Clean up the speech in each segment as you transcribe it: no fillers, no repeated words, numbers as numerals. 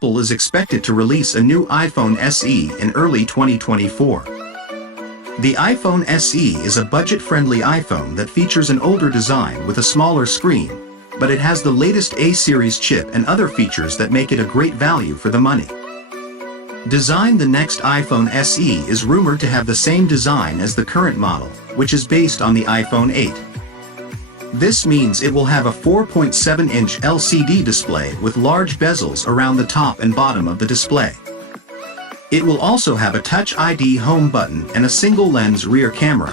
Apple is expected to release a new iPhone SE in early 2024. The iPhone SE is a budget-friendly iPhone that features an older design with a smaller screen, but it has the latest A-series chip and other features that make it a great value for the money. The next iPhone SE is rumored to have the same design as the current model, which is based on the iPhone 8. This means it will have a 4.7-inch LCD display with large bezels around the top and bottom of the display. It will also have a Touch ID home button and a single-lens rear camera.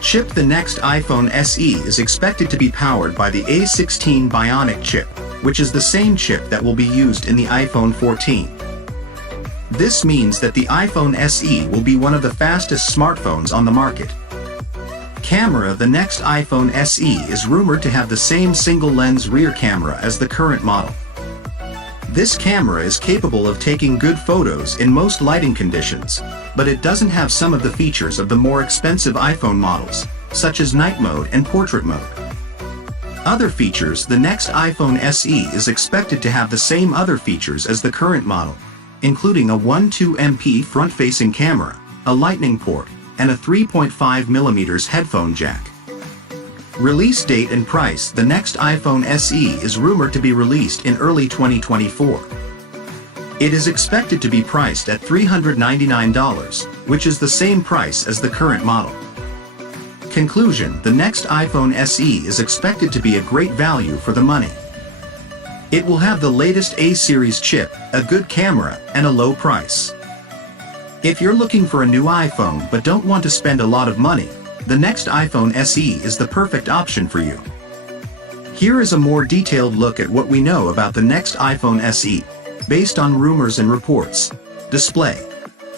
The next iPhone SE is expected to be powered by the A15 Bionic chip, which is the same chip that will be used in the iPhone 14. This means that the iPhone SE will be one of the fastest smartphones on the market. The next iPhone SE is rumored to have the same single-lens rear camera as the current model. This camera is capable of taking good photos in most lighting conditions, but it doesn't have some of the features of the more expensive iPhone models, such as night mode and portrait mode. Other features: the next iPhone SE is expected to have the same other features as the current model, including a 12MP front-facing camera, a lightning port, and a 3.5mm headphone jack. Release date and price: the next iPhone SE is rumored to be released in early 2024. It is expected to be priced at $399, which is the same price as the current model. Conclusion: the next iPhone SE is expected to be a great value for the money. It will have the latest A-series chip, a good camera, and a low price. If you're looking for a new iPhone but don't want to spend a lot of money, the next iPhone SE is the perfect option for you. Here is a more detailed look at what we know about the next iPhone SE, based on rumors and reports. Display: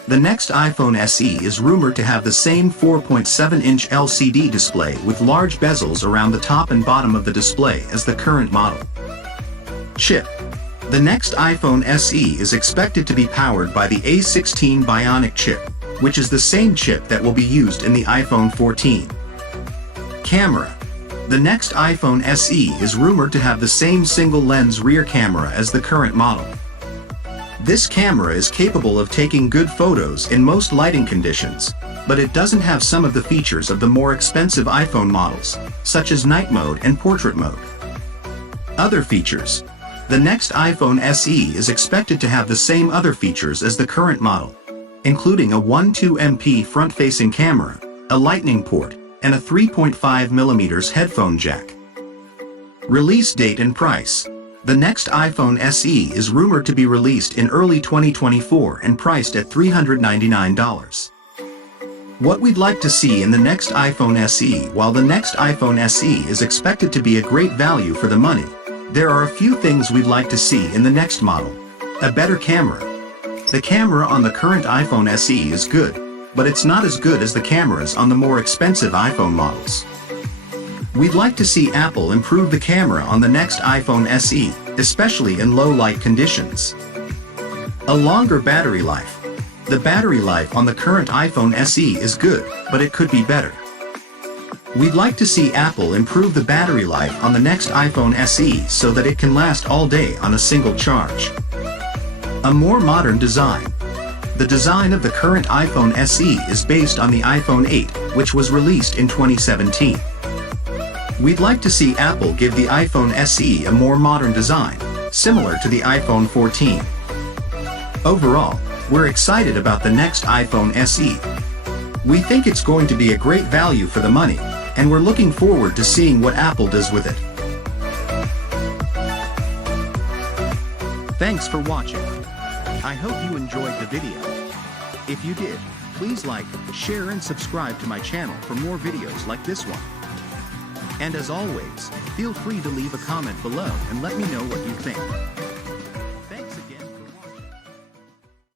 the next iPhone SE is rumored to have the same 4.7-inch LCD display with large bezels around the top and bottom of the display as the current model. Chip: the next iPhone SE is expected to be powered by the A16 Bionic chip, which is the same chip that will be used in the iPhone 14. Camera: the next iPhone SE is rumored to have the same single-lens rear camera as the current model. This camera is capable of taking good photos in most lighting conditions, but it doesn't have some of the features of the more expensive iPhone models, such as night mode and portrait mode. Other features: the next iPhone SE is expected to have the same other features as the current model, including a 12MP front-facing camera, a lightning port, and a 3.5mm headphone jack. Release date and price: the next iPhone SE is rumored to be released in early 2024 and priced at $399. What we'd like to see in the next iPhone SE: while the next iPhone SE is expected to be a great value for the money, there are a few things we'd like to see in the next model. A better camera. The camera on the current iPhone SE is good, but it's not as good as the cameras on the more expensive iPhone models. We'd like to see Apple improve the camera on the next iPhone SE, especially in low light conditions. A longer battery life. The battery life on the current iPhone SE is good, but it could be better. We'd like to see Apple improve the battery life on the next iPhone SE so that it can last all day on a single charge. A more modern design. The design of the current iPhone SE is based on the iPhone 8, which was released in 2017. We'd like to see Apple give the iPhone SE a more modern design, similar to the iPhone 14. Overall, we're excited about the next iPhone SE. We think it's going to be a great value for the money, and we're looking forward to seeing what Apple does with it. Thanks for watching. I hope you enjoyed the video. If you did, please like, share and subscribe to my channel for more videos like this one. And as always, feel free to leave a comment below and let me know what you think.